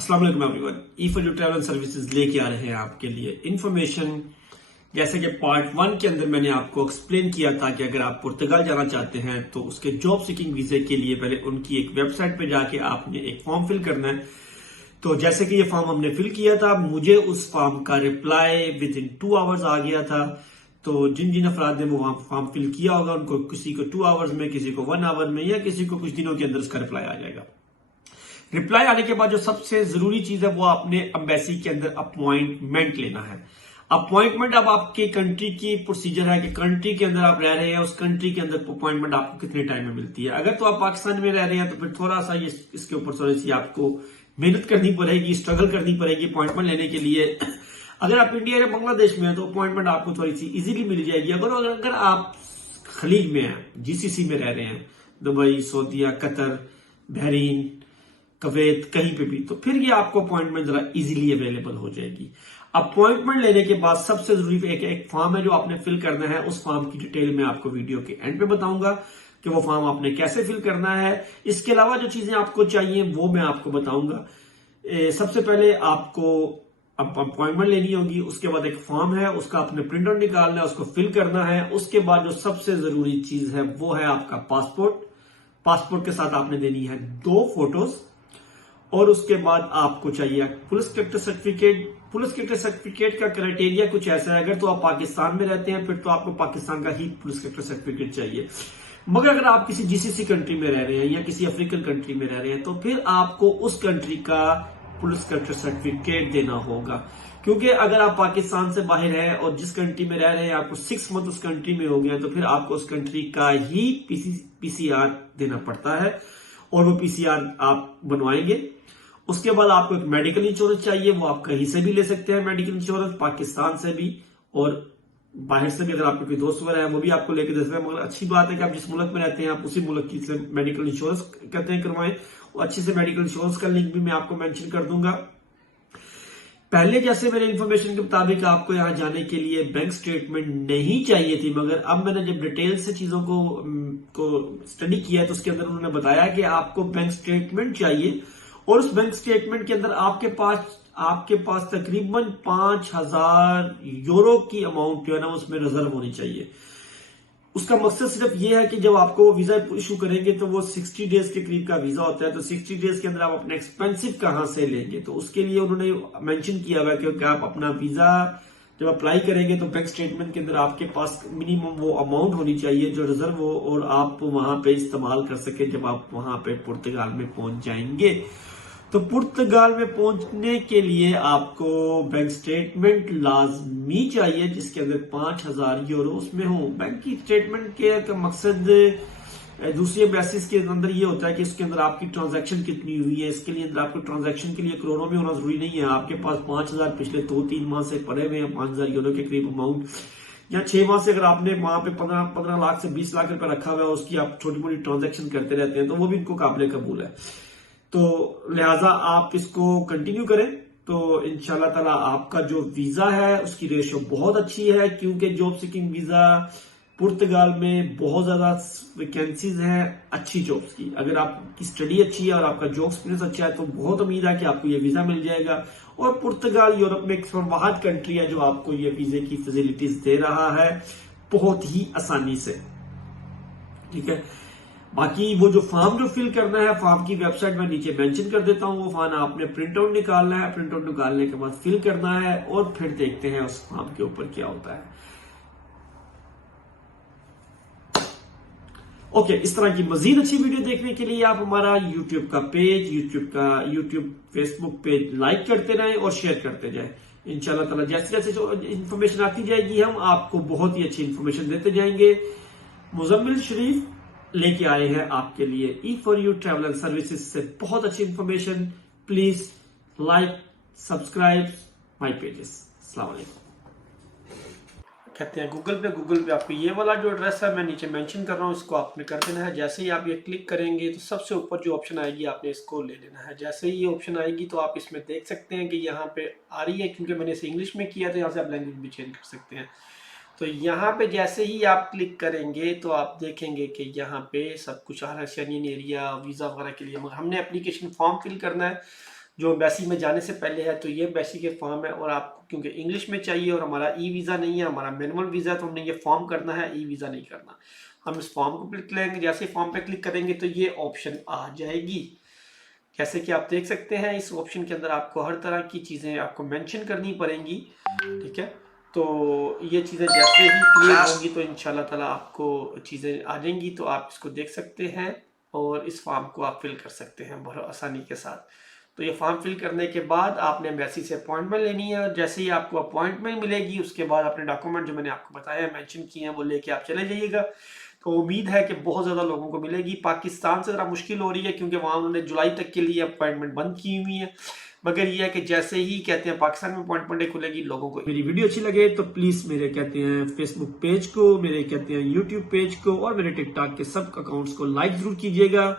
अस्सलाम वालेकुम everyone. E4U travel services लेके आ रहे हैं आपके लिए इंफॉर्मेशन। जैसे कि पार्ट 1 के अंदर मैंने आपको एक्सप्लेन किया था कि अगर आप पुर्तगाल जाना चाहते हैं तो उसके जॉब सीकिंग वीजे के लिए पहले उनकी एक वेबसाइट पे जाके आपने एक फॉर्म फिल करना है। तो जैसे कि ये फॉर्म हमने फिल किया था, मुझे उस फॉर्म का रिप्लाई विद इन 2 आवर्स आ गया था। तो जिन जिन अफराद ने वो फॉर्म फिल किया होगा उनको किसी को 2 आवर्स में, किसी को 1 आवर में, या किसी को कुछ दिनों के अंदर उसका रिप्लाई आ जाएगा। रिप्लाई आने के बाद जो सबसे जरूरी चीज है वो आपने एम्बेसी के अंदर अपॉइंटमेंट लेना है। अपॉइंटमेंट अब आपके कंट्री की प्रोसीजर है कि कंट्री के अंदर आप रह रहे हैं, उस कंट्री के अंदर अपॉइंटमेंट आपको कितने टाइम में मिलती है। अगर तो आप पाकिस्तान में रह रहे हैं तो फिर थोड़ा सा ये इसके ऊपर थोड़ी सी आपको मेहनत करनी पड़ेगी, स्ट्रगल करनी पड़ेगी अपॉइंटमेंट लेने के लिए। अगर आप इंडिया या बांग्लादेश में हैं तो अपॉइंटमेंट आपको थोड़ी सी इजीली मिल जाएगी। अगर आप खलीज में हैं, जीसीसी में रह रहे हैं, दुबई, सऊदीया, कतर, बहरीन, कुवैत, कहीं पे भी, तो फिर ये आपको अपॉइंटमेंट जरा इजीली अवेलेबल हो जाएगी। अपॉइंटमेंट लेने के बाद सबसे जरूरी एक फॉर्म है जो आपने फिल करना है। उस फॉर्म की डिटेल में आपको वीडियो के एंड पे बताऊंगा कि वो फॉर्म आपने कैसे फिल करना है। इसके अलावा जो चीजें आपको चाहिए वो मैं आपको बताऊंगा। सबसे पहले आपको अपॉइंटमेंट लेनी होगी, उसके बाद एक फॉर्म है, उसका आपने प्रिंट आउट निकालना है, उसको फिल करना है। उसके बाद जो सबसे जरूरी चीज है वो है आपका पासपोर्ट। पासपोर्ट के साथ आपने देनी है 2 फोटोज, और उसके बाद आपको चाहिए police character certificate. Police character certificate का क्राइटेरिया कुछ ऐसा है, अगर तो आप पाकिस्तान में रहते हैं फिर तो आपको पाकिस्तान का ही पुलिस कैरेक्टर सर्टिफिकेट चाहिए। मगर अगर आप किसी जीसीसी कंट्री में रह रहे हैं या किसी अफ्रीकन कंट्री में रह रहे हैं तो फिर आपको उस कंट्री का पुलिस कैरेक्टर सर्टिफिकेट देना होगा। क्योंकि अगर आप पाकिस्तान से बाहर हैं और जिस कंट्री में रह रहे हैं आपको 6 मंथ उस कंट्री में हो गया तो फिर आपको उस कंट्री का ही पीसीआर देना पड़ता है, और वो पीसीआर आप बनवाएंगे। उसके बाद आपको एक मेडिकल इंश्योरेंस चाहिए, वो आप कहीं से भी ले सकते हैं मेडिकल इंश्योरेंस, पाकिस्तान से भी और बाहर से भी। अगर आपके कोई दोस्त वगैरह है वो भी आपको लेके दे सकते हैं। मगर अच्छी बात है कि आप जिस मुल्क में रहते हैं आप उसी मुल्क की से मेडिकल इंश्योरेंस कहते हैं करवाएं, और अच्छे से मेडिकल इंश्योरेंस का लिंक भी मैं आपको मेंशन कर दूंगा। पहले जैसे मेरे इंफॉर्मेशन के मुताबिक आपको यहां जाने के लिए बैंक स्टेटमेंट नहीं चाहिए थी, मगर अब मैंने जब डिटेल से चीजों को स्टडी किया तो उसके अंदर उन्होंने बताया कि आपको बैंक स्टेटमेंट चाहिए, और उस बैंक स्टेटमेंट के अंदर आपके पास तकरीबन 5,000 यूरो की अमाउंट जो है ना उसमें रिजर्व होनी चाहिए। उसका मकसद सिर्फ ये है कि जब आपको वीजा इशू करेंगे तो वो 60 डेज के करीब का वीजा होता है, तो 60 डेज के अंदर आप अपने एक्सपेंसिव कहां से लेंगे, तो उसके लिए उन्होंने मेंशन किया हुआ है कि आप अपना वीजा जब अप्लाई करेंगे तो बैंक स्टेटमेंट के अंदर आपके पास मिनिमम वो अमाउंट होनी चाहिए जो रिजर्व हो, और आप वहां पे इस्तेमाल कर सके जब आप वहां पे पुर्तगाल में पहुंच जाएंगे। तो पुर्तगाल में पहुंचने के लिए आपको बैंक स्टेटमेंट लाजमी चाहिए जिसके अंदर 5,000 यूरो उसमें हो। बैंक की स्टेटमेंट के मकसद दूसरे बेसिस के अंदर ये होता है कि इसके अंदर आपकी ट्रांजैक्शन कितनी हुई है। इसके लिए अंदर आपको ट्रांजैक्शन के लिए करोड़ों में होना जरूरी नहीं है। आपके पास 5,000 पिछले 2-3 माह से पड़े हुए हैं, 5,000 यूरो के करीब अमाउंट, या 6 माह से अगर आपने वहां पे 15 लाख से 20 लाख रुपए रखा हुआ है, उसकी आप छोटी मोटी ट्रांजैक्शन करते रहते हैं तो वो भी इनको काबिल कबूल है। तो लिहाजा आप इसको कंटिन्यू करें तो इंशाल्लाह ताला आपका जो वीजा है उसकी रेशियो बहुत अच्छी है, क्योंकि जॉब सीकिंग वीजा पुर्तगाल में बहुत ज्यादा वैकेंसीज हैं अच्छी जॉब्स की। अगर आपकी स्टडी अच्छी है और आपका जॉब एक्सपीरियंस अच्छा है तो बहुत उम्मीद है कि आपको ये वीजा मिल जाएगा। और पुर्तगाल यूरोप में एक वाहिद कंट्री है जो आपको ये वीजे की फैसिलिटीज दे रहा है बहुत ही आसानी से। ठीक है, बाकी वो जो फॉर्म जो फिल करना है, फॉर्म की वेबसाइट मैं नीचे मेंशन कर देता हूं। वो फॉर्म आपने प्रिंट आउट निकालना है, प्रिंट आउट निकालने के बाद फिल करना है, और फिर देखते हैं उस फॉर्म के ऊपर क्या होता है। ओके, इस तरह की मजीद अच्छी वीडियो देखने के लिए आप हमारा यूट्यूब का page, YouTube Facebook page like करते रहें और शेयर करते जाएं। इंशाल्लाह ताला जैसे जैसे जो इन्फॉर्मेशन आती जाएगी हम आपको बहुत ही अच्छी इन्फॉर्मेशन देते जाएंगे। मुजम्मिल शरीफ लेके आए हैं आपके लिए E4U ट्रैवल एंड सर्विसेज से बहुत अच्छी information. Please like, subscribe my pages. अस्सलाम वालेकुम। कहते हैं गूगल पे आपको ये वाला जो एड्रेस है मैं नीचे मेंशन कर रहा हूँ, इसको आपने कर देना है। जैसे ही आप ये क्लिक करेंगे तो सबसे ऊपर जो ऑप्शन आएगी आपने इसको ले लेना है। जैसे ही ये ऑप्शन आएगी तो आप इसमें देख सकते हैं कि यहाँ पे आ रही है, क्योंकि मैंने इसे इंग्लिश में किया तो यहाँ से आप लैंग्वेज भी चेंज कर सकते हैं। तो यहाँ पे जैसे ही आप क्लिक करेंगे तो आप देखेंगे कि यहाँ पे सब कुछ आ रहा है, शेनियन एरिया, वीज़ा वगैरह के लिए। मगर हमने एप्लीकेशन फॉर्म फिल करना है जो एम्बेसी में जाने से पहले है, तो ये एम्बेसी के फॉर्म है और आपको क्योंकि इंग्लिश में चाहिए और हमारा ई वीज़ा नहीं है, हमारा मैनुअल वीज़ा है, तो हमने ये फॉर्म करना है, ई वीज़ा नहीं करना। हम इस फॉर्म को क्लिक करेंगे, जैसे फॉर्म पे क्लिक करेंगे तो ये ऑप्शन आ जाएगी। जैसे कि आप देख सकते हैं इस ऑप्शन के अंदर आपको हर तरह की चीज़ें आपको मेंशन करनी पड़ेंगी, ठीक है। तो ये चीज़ें जैसे ही क्लियर होंगी तो इंशाल्लाह ताला आपको चीज़ें आ जाएंगी, तो आप इसको देख सकते हैं और इस फॉर्म को आप फिल कर सकते हैं बहुत आसानी के साथ। तो ये फॉर्म फिल करने के बाद आपने एम्बेसी से अपॉइंटमेंट लेनी है और जैसे ही आपको अपॉइंटमेंट मिलेगी उसके बाद अपने डॉक्यूमेंट जो मैंने आपको बताया मेंशन किए हैं वो लेके आप चले जाइएगा। तो उम्मीद है कि बहुत ज़्यादा लोगों को मिलेगी। पाकिस्तान से ज़रा मुश्किल हो रही है क्योंकि वहाँ उन्होंने जुलाई तक के लिए अपॉइंटमेंट बंद की हुई है, मगर ये है कि जैसे ही कहते हैं पाकिस्तान में अपॉइंटमेंट खुलेगी लोगों को। मेरी वीडियो अच्छी लगे तो प्लीज़ मेरे कहते हैं फेसबुक पेज को, मेरे कहते हैं यूट्यूब पेज को और मेरे टिकटॉक के सब अकाउंट्स को लाइक ज़रूर कीजिएगा।